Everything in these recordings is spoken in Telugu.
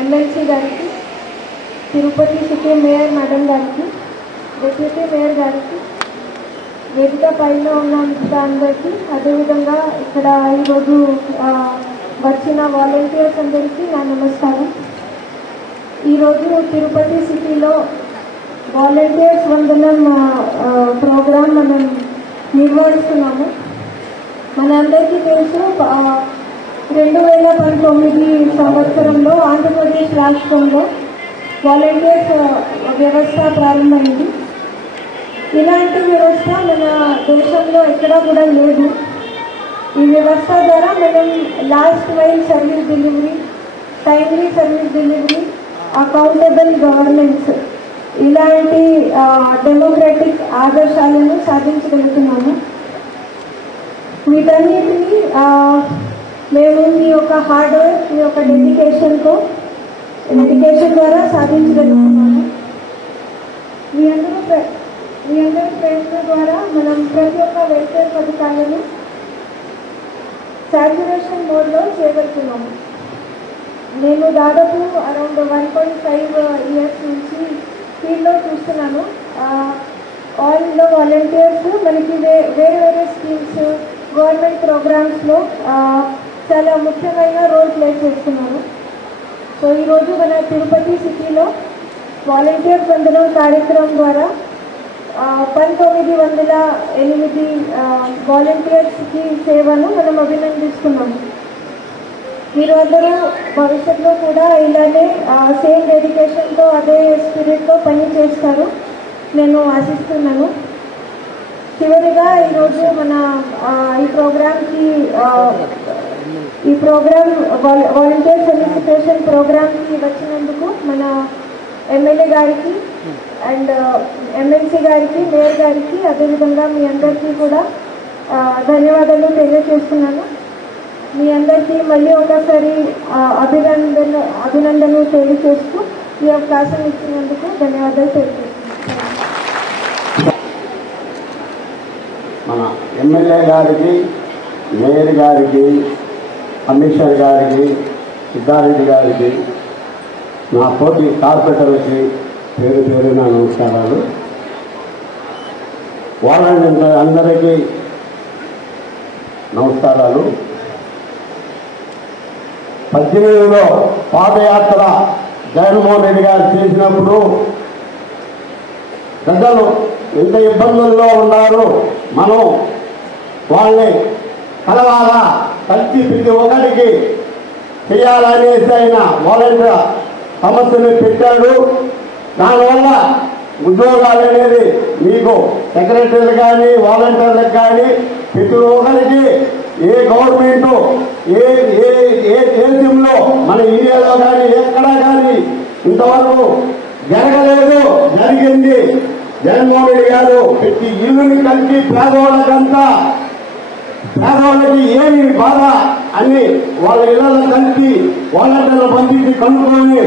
ఎమ్మెల్సీ గారికి, తిరుపతి సిటీ మేయర్ మేడం గారికి, డిప్యూటీ మేయర్ గారికి, వేదిక పైన ఉన్న అందరికీ, అదేవిధంగా ఇక్కడ ఈరోజు వచ్చిన వాలంటీర్స్ అందరికీ నా నమస్కారం. ఈరోజు తిరుపతి సిటీలో వాలంటీర్స్ వందనం ప్రోగ్రాం మనం నిర్వహిస్తున్నాము. మనందరికీ తెలుసు 2019 సంవత్సరంలో ఆంధ్రప్రదేశ్ రాష్ట్రంలో వాలంటీర్స్ వ్యవస్థ ప్రారంభమైంది. ఇలాంటి వ్యవస్థ మన దేశంలో ఎక్కడా కూడా లేదు. ఈ వ్యవస్థ ద్వారా మనం last mile service delivery, timely service delivery, accountable governance ఇలాంటి డెమోక్రటిక్ ఆదర్శాలను సాధించగలుగుతున్నాము. వీటన్నిటిని మేము మీ యొక్క హార్డ్ వర్క్, మీ యొక్క డెడికేషన్ ద్వారా సాధించగలుగుతున్నాము. మీ అందరూ ప్రయత్నం ద్వారా మనం ప్రతి ఒక్క వెల్ఫేర్ పథకాలను సాచ్యురేషన్ మోడ్లో చేయగలుగుతున్నాము. నేను దాదాపు అరౌండ్ 1.5 ఇయర్స్ నుంచి ఫీల్డ్లో చూస్తున్నాను. ఆల్ ద వాలంటీర్స్ మనకి వేరే స్కీమ్స్, గవర్నమెంట్ ప్రోగ్రామ్స్లో చాలా ముఖ్యమైన రోల్ ప్లే చేస్తున్నారు. సో ఈరోజు మన తిరుపతి సిటీలో వాలంటీర్స్ వందనం కార్యక్రమం ద్వారా 1908 వాలంటీర్స్కి సేవను మనం అభినందిస్తున్నాము. మీరు అందరూ భవిష్యత్తులో కూడా ఇలానే సేమ్ డెడికేషన్తో, అదే స్పిరిట్తో పని చేస్తారు నేను ఆశిస్తున్నాను. చివరిగా ఈరోజు మన ఈ ప్రోగ్రామ్ వాలంటీర్ సొలిసిటేషన్ ప్రోగ్రామ్కి వచ్చినందుకు మన ఎమ్మెల్యే గారికి అండ్ ఎమ్మెల్సీ గారికి, మేయర్ గారికి, అదేవిధంగా మీ అందరికీ కూడా ధన్యవాదాలు తెలియజేస్తున్నాను. మీ అందరికీ మళ్ళీ ఒకసారి అభినందనలు తెలియజేస్తూ ఈ అవకాశం ఇచ్చినందుకు ధన్యవాదాలు తెలియజేస్తున్నాను. మన ఎమ్మెల్యే గారికి, మేయర్ గారికి, కమిషనర్ గారికి, సిద్ధారెడ్డి గారికి, నా తోటి కార్పొరేటర్లకి పేరు నా నమస్కారాలు. వాలంటీర్ అందరికీ నమస్కారాలు. 18లో పాదయాత్ర జగన్మోహన్ రెడ్డి గారు చేసినప్పుడు ప్రజలు ఎంత ఇబ్బందుల్లో ఉన్నారు, మనం వాళ్ళని కలవాలా, కలిసి ప్రతి ఒక్కరికి చేయాలనేసి ఆయన వాలంటీర్ సమస్యను పెట్టాడు. దానివల్ల ఉద్యోగాలు అనేది మీకు సెక్రటరీలు కానీ, వాలంటీర్లకు కానీ ప్రతి ఒక్కరికి ఏ గవర్నమెంట్ ఏ దేశంలో మన ఇండియాలో కానీ ఎక్కడా కానీ ఇంతవరకు జరగలేదు. జరిగింది జగన్మోహన్ రెడ్డి గారు ప్రతి ఇల్లుని కలిసి పేదవాళ్ళకి ఏమి బాధ అని వాళ్ళ ఇళ్లలో కలిసి వాలంటీర్లు పంపించి కనుక్కొని,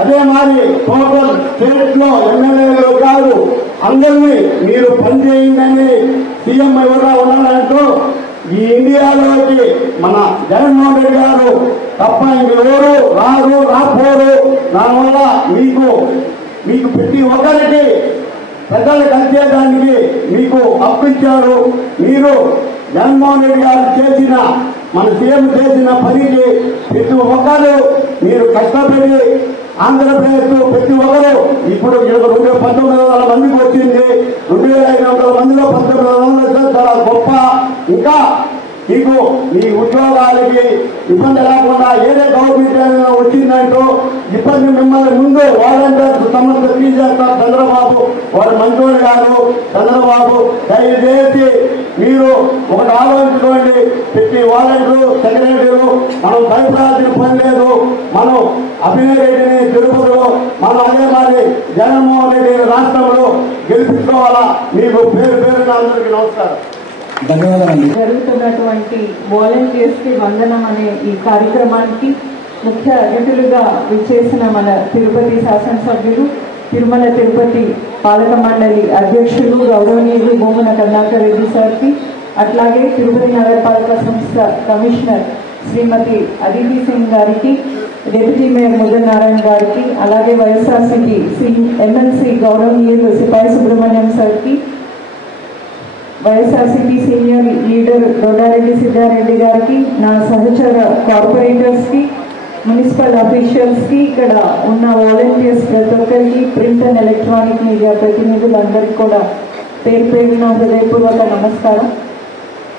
అదే మరి టోటల్ స్టేట్ లో ఎమ్మెల్యేలు కాదు అందరినీ మీరు పనిచేయండి సీఎం ఎవరా ఉన్నారంటూ ఈ ఇండియాలోకి మన జగన్మోహన్ రెడ్డి గారు తప్ప ఇంకెవరు రాపోరు. దానివల్ల మీకు ప్రతి ఒక్కరికి ప్రజలు కలిసేదానికి మీకు అప్పించారు. మీరు జగన్మోహన్ రెడ్డి గారు మన సీఎం చేసిన పనికి ప్రతి ఒక్కరు మీరు కష్టపడి ఆంధ్రప్రదేశ్ ప్రతి ఒక్కరు ఇప్పుడు 1900 మందికి వచ్చింది. 2500 మందిలో 1900 చాలా గొప్ప. ఇంకా మీకు మీ ఉద్యోగాలకి ఇబ్బంది లేకుండా ఏదే గవర్నమెంట్ వచ్చిందంటూ ఇబ్బంది మిమ్మల్ని ముందు వాలంటీర్స్ సమస్య తీసేస్తారు చంద్రబాబు. వారు మంచోడు కాదు చంద్రబాబు. దయచేసి మీరు ఒకటి ఆలోచించుకోండి. ప్రతి వాలంటీరు, సెక్రటరీలు మనం భయపడాల్సిన పని లేదు. మనం అభినయ్ రెడ్డిని తిరుపతిలో, మనం అదే మరి జగన్మోహన్ రెడ్డిని రాష్ట్రంలో గెలిపించుకోవాలా. మీకు పేరున అందరికీ నమస్కారం, ధన్యవాదాలు. జరుగుతున్నటువంటి వాలంటీర్స్ కి వందనం అనే ఈ కార్యక్రమానికి ముఖ్య అతిథులుగా విచ్చేసిన మన తిరుపతి శాసనసభ్యులు, తిరుమల తిరుపతి పాలక మండలి అధ్యక్షులు గౌరవనీయులు భూమన కరుణాకర్ రెడ్డి సార్కి, అట్లాగే తిరుపతి నగరపాలక సంస్థ కమిషనర్ శ్రీమతి అదితి సింగ్ గారికి, డిప్యూటీ మేయర్ ముజల్ నారాయణ గారికి, అలాగే వైఎస్ఆర్సీపీ ఎమ్మెల్సీ గౌరవనీయులు సిపాయి సుబ్రహ్మణ్యం సార్కి, వైఎస్ఆర్సీపీ సీనియర్ లీడర్ దొడ్డారెడ్డి సిద్ధారెడ్డి గారికి, నా సహచర కార్పొరేటర్స్కి, మున్సిపల్ అఫీషియల్స్కి, ఇక్కడ ఉన్న వాలంటీర్స్ ప్రతి ఒక్కరికి, ప్రింట్ అండ్ ఎలక్ట్రానిక్ మీడియా ప్రతినిధులందరికీ కూడా పేరు పేరున హృదయపూర్వక నమస్కారం.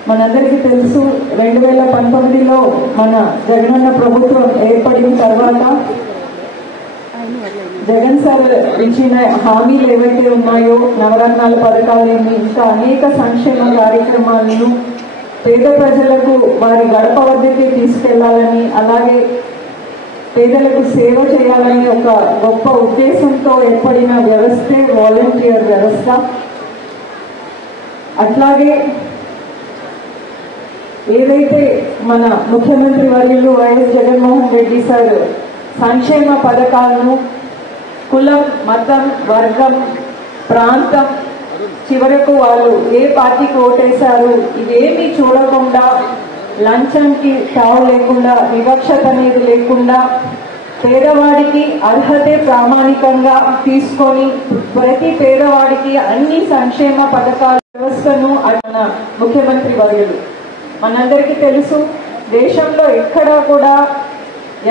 మనందరికీ తెలుసు 2019లో మన జగనన్న ప్రభుత్వం ఏర్పడిన తర్వాత జగన్ సార్ ఇచ్చిన హామీలు ఏవైతే ఉన్నాయో, నవరత్నాల పథకాలేమి, ఇంకా అనేక సంక్షేమ కార్యక్రమాలను పేద ప్రజలకు వారి గడప వద్దకే తీసుకెళ్లాలని, అలాగే పేదలకు సేవ చేయాలని ఒక గొప్ప ఉద్దేశంతో ఏర్పడిన వ్యవస్థే వాలంటీర్ వ్యవస్థ. అట్లాగే ఏదైతే మన ముఖ్యమంత్రి వర్యులు వైఎస్ జగన్మోహన్ రెడ్డి సార్ సంక్షేమ పథకాలను కులం, మతం, వర్గం, ప్రాంతం, చివరకు వాళ్ళు ఏ పార్టీకి ఓటేశారు ఇవేమీ చూడకుండా, లంచంకి తావు లేకుండా, వివక్షత అనేది లేకుండా, పేదవాడికి అర్హతే ప్రామాణికంగా తీసుకొని ప్రతి పేదవాడికి అన్ని సంక్షేమ పథకాల వ్యవస్థను మన ముఖ్యమంత్రి వర్యులు. మనందరికీ తెలుసు, దేశంలో ఎక్కడా కూడా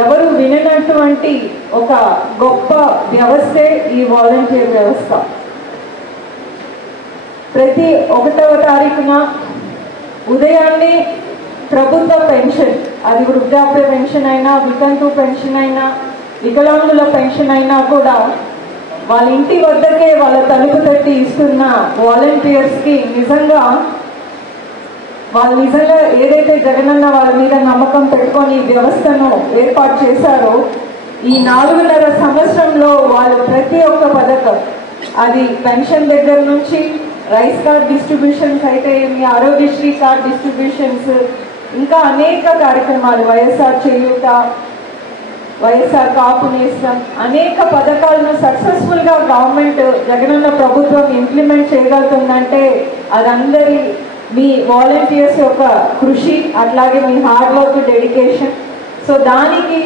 ఎవరు విననటువంటి ఒక గొప్ప వ్యవస్థే ఈ వాలంటీర్ వ్యవస్థ. ప్రతి 1వ తారీఖున ఉదయాన్నే ప్రభుత్వ పెన్షన్, అది వృద్ధాప్య పెన్షన్ అయినా, వితంతు పెన్షన్ అయినా, వికలాంగుల పెన్షన్ అయినా కూడా వాళ్ళ ఇంటి వద్దకే వాళ్ళ తలుపు తట్టి ఇస్తున్న వాలంటీర్స్కి నిజంగా వాళ్ళు నిజంగా ఏదైతే జగనన్న వాళ్ళ మీద నమ్మకం పెట్టుకొని వ్యవస్థను ఏర్పాటు చేశారో, ఈ 4.5 సంవత్సరంలో వాళ్ళు ప్రతి ఒక్క పథకం, అది పెన్షన్ దగ్గర నుంచి రైస్ కార్డ్ డిస్ట్రిబ్యూషన్స్ అయితే ఏమి, ఆరోగ్యశ్రీ కార్డ్ డిస్ట్రిబ్యూషన్స్, ఇంకా అనేక కార్యక్రమాలు, వైఎస్ఆర్ చేయూత, వైఎస్ఆర్ కాపు నేస్తం, అనేక పథకాలను సక్సెస్ఫుల్ గా గవర్నమెంట్ జగనన్న ప్రభుత్వం ఇంప్లిమెంట్ చేయగలుగుతుందంటే అదందరి మీ వాలంటీర్స్ యొక్క కృషి, అట్లాగే మీ హార్డ్ వర్క్, డెడికేషన్. సో దానికి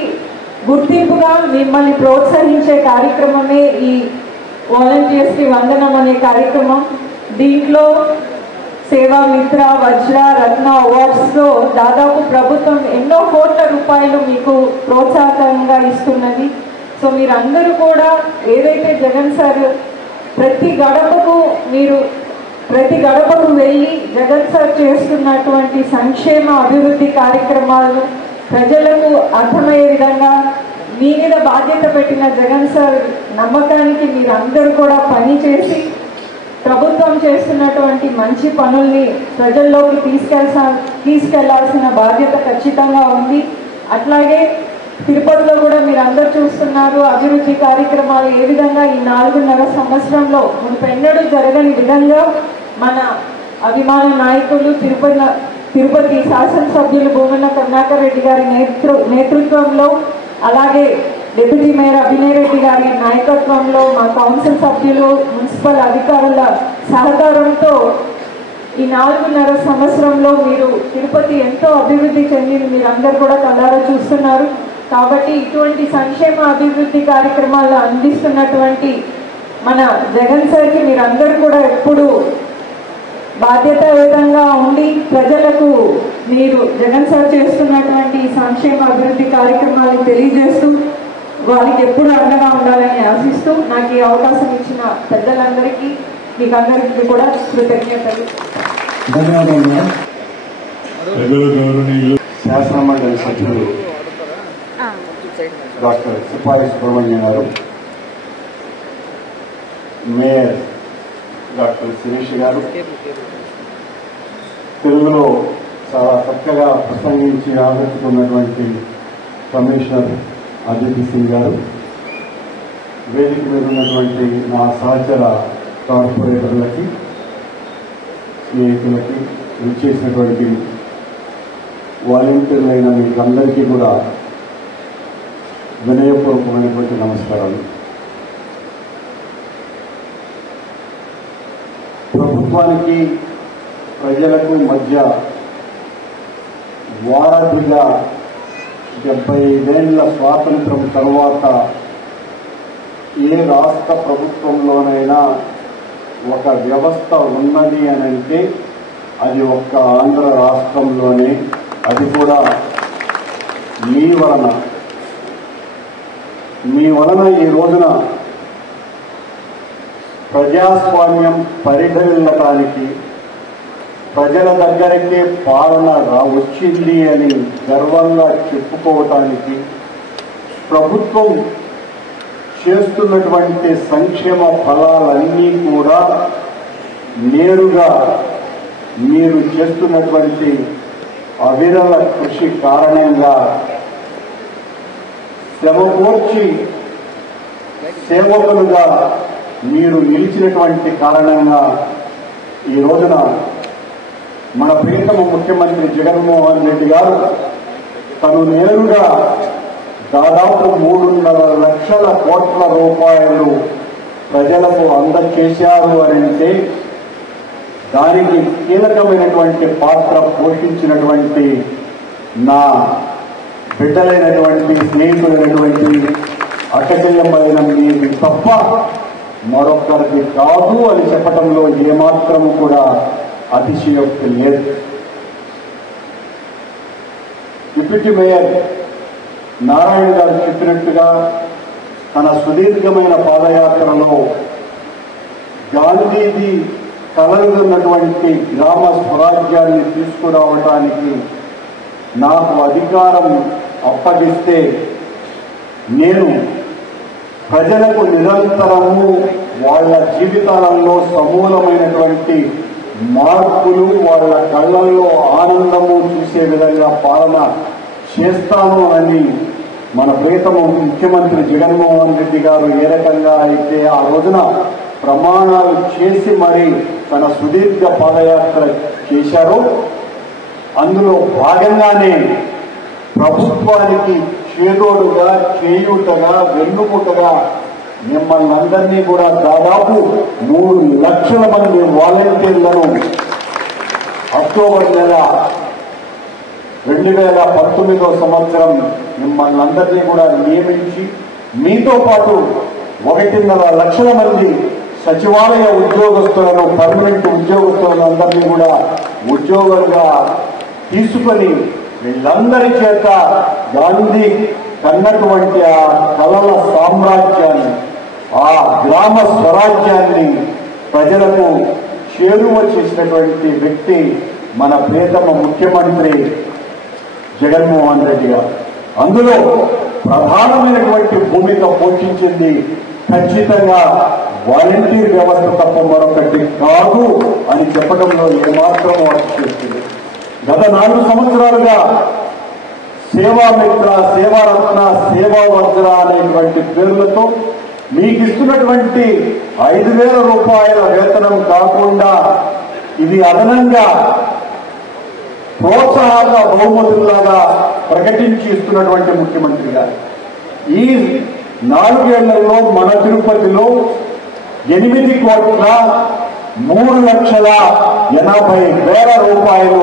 గుర్తింపుగా మిమ్మల్ని ప్రోత్సహించే కార్యక్రమమే ఈ వాలంటీర్స్కి వందనం అనే కార్యక్రమం. దీంట్లో సేవా మిత్ర, వజ్ర, రత్న అవార్డ్స్లో దాదాపు ప్రభుత్వం ఎన్నో కోట్ల రూపాయలు మీకు ప్రోత్సాహకంగా ఇస్తున్నది. సో మీరందరూ కూడా ఏదైతే జగన్ సార్ ప్రతి గడపకు వెళ్ళి జగన్ సార్ చేస్తున్నటువంటి సంక్షేమ అభివృద్ధి కార్యక్రమాలను ప్రజలకు అర్థమయ్యే విధంగా మీ మీద బాధ్యత పెట్టిన జగన్ సార్ నమ్మకానికి మీరందరూ కూడా పనిచేసి ప్రభుత్వం చేస్తున్నటువంటి మంచి పనుల్ని ప్రజల్లోకి తీసుకెళ్లాల్సిన బాధ్యత ఖచ్చితంగా ఉంది. అట్లాగే తిరుపతిలో కూడా మీరు అందరూ చూస్తున్నారు, అభివృద్ధి కార్యక్రమాలు ఏ విధంగా ఈ 4.5 సంవత్సరంలో మునుపెన్నడూ జరగని విధంగా మన అభిమాన నాయకులు తిరుపతి శాసనసభ్యులు భూమన కరుణాకర్ రెడ్డి గారి నేతృత్వంలో, అలాగే డిప్యూటీ మేయర్ అభినయ్ రెడ్డి గారి నాయకత్వంలో, మా కౌన్సిల్ సభ్యులు, మున్సిపల్ అధికారుల సహకారంతో ఈ 4.5 సంవత్సరంలో మీరు తిరుపతి ఎంతో అభివృద్ధి చెందింది మీరందరూ కూడా కళ్ళారా చూస్తున్నారు. కాబట్టి ఇటువంటి సంక్షేమ అభివృద్ధి కార్యక్రమాలు అందిస్తున్నటువంటి మన జగన్ సార్కి మీరందరూ కూడా ఎప్పుడు బాధ్యతాయుతంగా ఉండి ప్రజలకు మీరు జగన్ సార్ చేస్తున్నటువంటి సంక్షేమ అభివృద్ధి కార్యక్రమాలను తెలియజేస్తూ వారికి ఎప్పుడు అండగా ఉండాలని ఆశిస్తూ నాకు ఈ అవకాశం ఇచ్చిన పెద్దలందరికీ మీకు అందరికీ కూడా కృతజ్ఞతలు. శాసనమండలి సభ్యులు డాక్టర్ సిపాయి సుబ్రహ్మణ్యం గారు, మేయర్ డాక్టర్ శిరీష్ గారు, తెలుగులో చాలా చక్కగా ప్రసంగించి ఆదర్శకున్నటువంటి కమిషనర్ అజిత్ సింగ్ గారు, వేదిక మీద ఉన్నటువంటి నా సహచర కార్పొరేటర్లకి, స్నేహితులకి, విచ్చేసినటువంటి వాలంటీర్లైన మీకు అందరికీ కూడా వినయపూర్వకమైనటువంటి నమస్కారాలు. ప్రభుత్వానికి ప్రజలకు మధ్య వారధిగా 75 స్వాతంత్రం తర్వాత ఏ రాష్ట్ర ప్రభుత్వంలోనైనా ఒక వ్యవస్థ ఉన్నది అని అంటే అది ఒక్క ఆంధ్ర రాష్ట్రంలోనే, అది కూడా మీ వలన ఈ రోజున ప్రజాస్వామ్యం పరిఢవిల్లటానికి, ప్రజల దగ్గరికే పాలన వచ్చింది అని గర్వంగా చెప్పుకోవటానికి, ప్రభుత్వం చేస్తున్నటువంటి సంక్షేమ ఫలాలన్నీ కూడా నేరుగా మీరు చేస్తున్నటువంటి అవిరళ కృషి కారణంగా శ్రమకూర్చి సేవకులుగా మీరు నిలిచినటువంటి కారణంగా ఈ రోజున మన ప్రియతమ ముఖ్యమంత్రి జగన్మోహన్ రెడ్డి గారు తను నేరుగా దాదాపు 3.5 లక్షల కోట్ల రూపాయలు ప్రజలకు అందజేశారు అని అంటే దానికి కీలకమైనటువంటి పాత్ర పోషించినటువంటి నా బిడ్డలైనటువంటి స్నేహితులైనటువంటి అక్కచెల్లెమ్మలైన మీకు తప్ప మరొకరికి కాదు అని చెప్పడంలో ఏమాత్రము కూడా అతిశయోక్తి లేదు. డిప్యూటీ మేయర్ నారాయణ గారు చెప్పినట్టుగా తన సుదీర్ఘమైన పాదయాత్రలో గాంధీజీ కలలున్నటువంటి గ్రామ స్వరాజ్యాన్ని తీసుకురావడానికి నాకు అధికారం అప్పగిస్తే నేను ప్రజలకు నిరంతరము వాళ్ళ జీవితాలలో సమూలమైనటువంటి మార్పులు, వాళ్ళ కళ్ళల్లో ఆనందము చూసే విధంగా పాలన చేస్తాను అని మన ప్రియతమ ముఖ్యమంత్రి జగన్మోహన్ రెడ్డి గారు ఏ రకంగా అయితే ఆ రోజున ప్రమాణాలు చేసి మరి తన సుదీర్ఘ పాదయాత్ర చేశారో అందులో భాగంగానే ప్రభుత్వానికి చేదోడుగా, చేయూతగా, వెన్నుముకగా మిమ్మల్ని అందరినీ కూడా దాదాపు 3 లక్షల మంది వాలంటీర్లను అక్టోబర్ నెల 2019వ సంవత్సరం మిమ్మల్ని అందరినీ కూడా నియమించి మీతో పాటు 1.5 లక్షల మంది సచివాలయ ఉద్యోగస్తులను, పర్మనెంట్ ఉద్యోగస్తులను అందరినీ కూడా ఉద్యోగంగా తీసుకొని వీళ్ళందరి చేత గాంధీ కన్నటువంటి ఆ కళల సామ్రాజ్యాన్ని, ఆ గ్రామ స్వరాజ్యాన్ని ప్రజలకు చేరువ చేసినటువంటి వ్యక్తి మన ప్రియతమ ముఖ్యమంత్రి జగన్మోహన్ రెడ్డి గారు. అందులో ప్రధానమైనటువంటి భూమిక పోషించింది ఖచ్చితంగా వాలంటీర్ వ్యవస్థ తప్ప మరొకటి కాదు అని చెప్పడంలో ఏమాత్రం అతిశయోక్తి. గత 4 సంవత్సరాలుగా సేవామిత్ర, సేవారత్న, సేవా వజ్ర అనేటువంటి పేర్లతో మీకు ఇస్తున్నటువంటి 5,000 రూపాయల వేతనం కాకుండా ఇది అదనంగా ప్రోత్సాహక బహుమతుల్లాగా ప్రకటించి ఇస్తున్నటువంటి ముఖ్యమంత్రి గారు ఈ 4 ఏళ్లలో మన తిరుపతిలో 8,3,80,000 రూపాయలు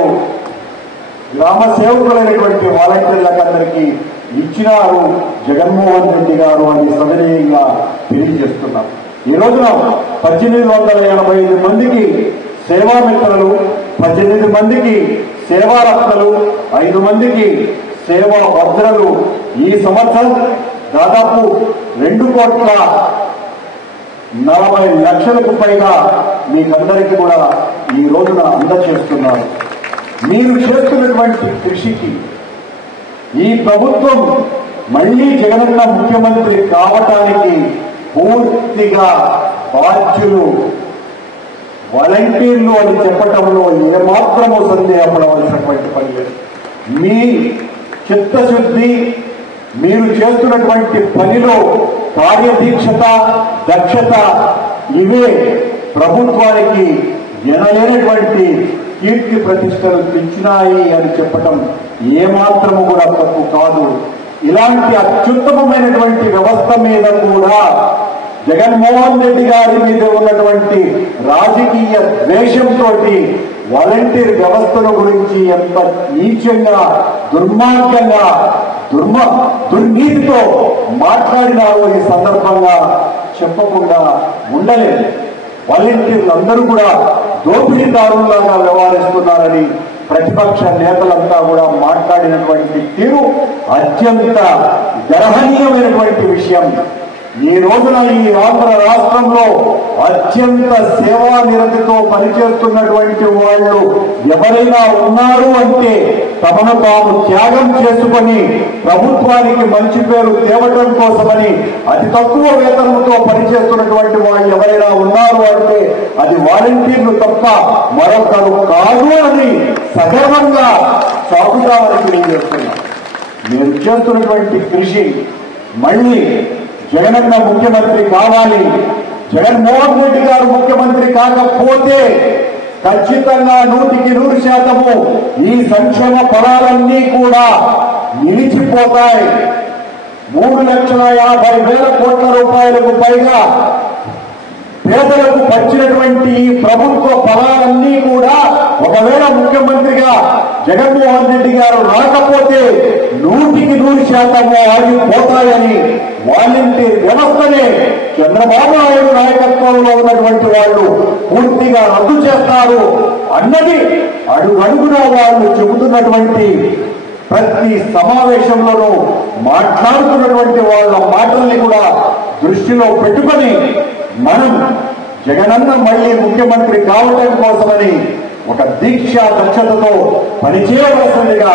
గ్రామ సేవకులైనటువంటి వాలంటీర్లకు అందరికీ ఇచ్చినారు జగన్మోహన్ రెడ్డి గారు అని సవినయంగా తెలియజేస్తున్నారు. ఈ రోజున 1,885 మందికి సేవామిత్రులు, 18 మందికి సేవారత్నలు, 5 మందికి సేవా భద్రలు ఈ సంవత్సరం దాదాపు 2,40,00,000కు పైగా మీకందరికీ కూడా ఈ రోజున అందజేస్తున్నారు. మీరు చేస్తున్నటువంటి కృషికి ఈ ప్రభుత్వం మళ్లీ జగనన్న ముఖ్యమంత్రి కావటానికి పూర్తిగా బాధ్యులు వాలంటీర్లు అని చెప్పటంలో ఏమాత్రమూ సందేహపడవలసినటువంటి పని లేదు. మీ చిత్తశుద్ధి, మీరు చేస్తున్నటువంటి పనిలో కార్యదీక్షత, దక్షత ఇవే ప్రభుత్వానికి ఎనలేనటువంటి కీర్తి ప్రతిష్టలు తెచ్చినాయి అని చెప్పటం ఏమాత్రము కూడా తప్పు కాదు. ఇలాంటి అత్యుత్తమమైనటువంటి వ్యవస్థ మీద కూడా జగన్మోహన్ రెడ్డి గారి మీద ఉన్నటువంటి రాజకీయ ద్వేషంతో వాలంటీర్ వ్యవస్థల గురించి ఎంత నీచంగా దుర్మార్గంగా దుర్నీతితో మాట్లాడినారో ఈ సందర్భంగా చెప్పకుండా ఉండలేదు. వాలంటీర్లు అందరూ కూడా దోపిడీదారుల్లాగా వ్యవహరిస్తున్నారని ప్రతిపక్ష నేతలంతా కూడా మాట్లాడినటువంటి తీరు అత్యంత గర్హనీయమైనటువంటి విషయం. ఈ రోజున ఈ ఆంధ్ర రాష్ట్రంలో అత్యంత సేవా నిరతితో పనిచేస్తున్నటువంటి వాళ్ళు ఎవరైనా ఉన్నారు అంటే తమను తాము త్యాగం చేసుకొని ప్రభుత్వానికి మంచి పేరు తేవడం కోసమని అతి తక్కువ వేతనంతో పనిచేస్తున్నటువంటి వాళ్ళు ఎవరైనా ఉన్నారు అంటే అది వాలంటీర్లు తప్ప మరొకరు కాదు అని సగర్వంగా చాటుదామని తెలియజేస్తున్నారు. మీరు చేస్తున్నటువంటి కృషి మళ్ళీ జగనన్న ముఖ్యమంత్రి కావాలి, జగన్మోహన్ రెడ్డి గారు ముఖ్యమంత్రి కాకపోతే ఖచ్చితంగా 100% ఈ సంక్షేమ ఫలాలన్నీ కూడా నిలిచిపోతాయి. 3,50,000 కోట్ల రూపాయలకు పైగా పేదలకు పంచినటువంటి ఈ ప్రభుత్వ ఫలాలన్నీ కూడా ఒకవేళ ముఖ్యమంత్రిగా జగన్మోహన్ రెడ్డి గారు రాకపోతే 100% ఆగిపోతాయని వాలంటీర్ వ్యవస్థనే చంద్రబాబు నాయుడు నాయకత్వంలో ఉన్నటువంటి వాళ్ళు పూర్తిగా రద్దు చేస్తారు అన్నది అడుగడుగునా వాళ్ళు చెబుతున్నటువంటి ప్రతి సమావేశంలోనూ మాట్లాడుతున్నటువంటి వాళ్ళ మాటల్ని కూడా దృష్టిలో పెట్టుకొని మనం జగనన్న మళ్లీ ముఖ్యమంత్రి కావడం కోసమని ఒక దీక్ష దక్షతతో పనిచేయవలసిందిగా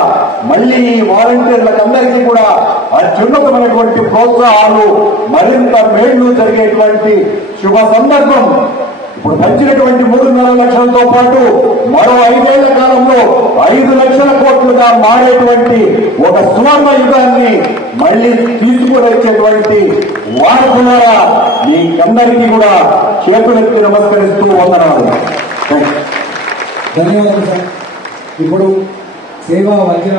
మళ్లీ ఈ వాలంటీర్లకందరికీ కూడా అత్యున్నతమైనటువంటి ప్రోత్సాహాలు మరింత మేళ్లు జరిగేటువంటి శుభ సందర్భం. ఇప్పుడు పంచినటువంటి 3.5 లక్షలతో పాటు మరో 5 ఏళ్ల కాలంలో 5 లక్షల కోట్లుగా మారేటువంటి ఒక సువర్ణ యుగాన్ని మళ్లీ తీసుకువచ్చేటువంటి వారసులారా మీకందరికీ కూడా చేతులెత్తి నమస్కరిస్తూ వందనాలు. ధన్యవాదాలు సార్. ఇప్పుడు సేవా వజ్ర